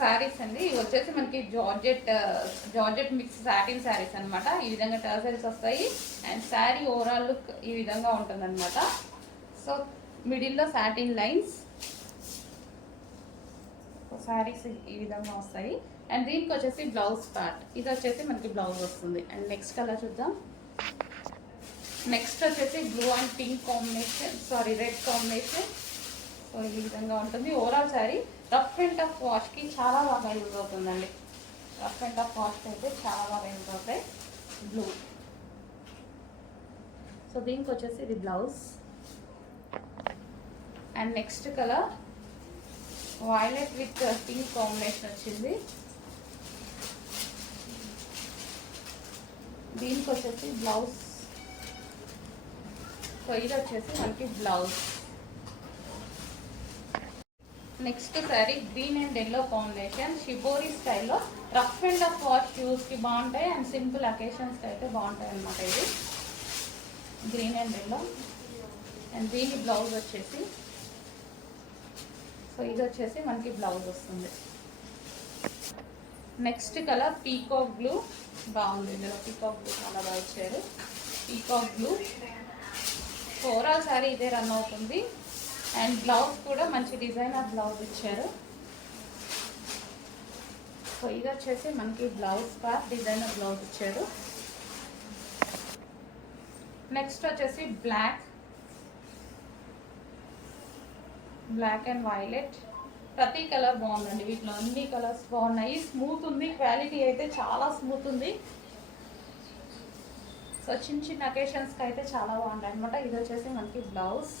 శారీస్ అండి. ఇవి వచ్చేసి మనకి జార్జెట్ మిక్స్ సాటిన్ శారీస్ అనమాట. ఈ విధంగా టర్సల్స్ వస్తాయి అండ్ శారీ ఓవరాల్ లుక్ ఈ విధంగా ఉంటుందన్నమాట. సో మిడిల్లో సాటిన్ లైన్స్, శారీస్ ఈ విధంగా వస్తాయి. అండ్ దీనికి వచ్చేసి బ్లౌజ్ పార్ట్, ఇది వచ్చేసి మనకి బ్లౌజ్ వస్తుంది. అండ్ నెక్స్ట్ కలర్ చూద్దాం. నెక్స్ట్ వచ్చేసి blue and pink combination, red combination. So ఈ విధంగా ఉంటుంది. Overall sari rough and tough వాష్కి చాలా బాగా యూజ్ అవుతుందండి. రఫ్ అండ్ టఫ్ వాష్కి అయితే చాలా బాగా యూజ్ అవుతాయి. బ్లూ. సో దీనికి వచ్చేసి ఇది blouse. And next colour violet with pink combination వచ్చింది. దీనికి వచ్చేసి బ్లౌజ్. సో ఇది వచ్చేసి మనకి blouse. Next sari green and yellow combination, shibori స్టైల్లో రఫ్ అండ్ టఫ్ వాష్ యూస్కి బాగుంటాయి అండ్ సింపుల్ అకేషన్స్కి అయితే బాగుంటాయి అన్నమాట. ఇది గ్రీన్ అండ్ ఎల్లో. అండ్ దీని బ్లౌజ్ వచ్చేసి, సో ఇది వచ్చేసి మనకి బ్లౌజ్ వస్తుంది. నెక్స్ట్ కలర్ పీకాక్ బ్లూ, బాగుంది. ఇందులో పీకాక్ బ్లూ చాలా బాగా ఇచ్చారు. Peacock blue. ఓవరాల్ శారీ ఇదే రన్ అవుతుంది. అండ్ బ్లౌజ్ కూడా మంచి డిజైనర్ బ్లౌజ్ ఇచ్చారు. సో ఇది వచ్చేసి మనకి బ్లౌజ్ పార్ట్, డిజైనర్ బ్లౌజ్ ఇచ్చారు. నెక్స్ట్ వచ్చేసి బ్లాక్ అండ్ వైలెట్. ప్రతి కలర్ బాగుందండి. వీటిలో అన్ని కలర్స్ బాగున్నాయి. స్మూత్ ఉంది, క్వాలిటీ అయితే చాలా స్మూత్ ఉంది. సో చిన్న చిన్న అకేషన్స్కి అయితే చాలా బాగుంటాయి అనమాట. ఇది వచ్చేసి మనకి బ్లౌజ్.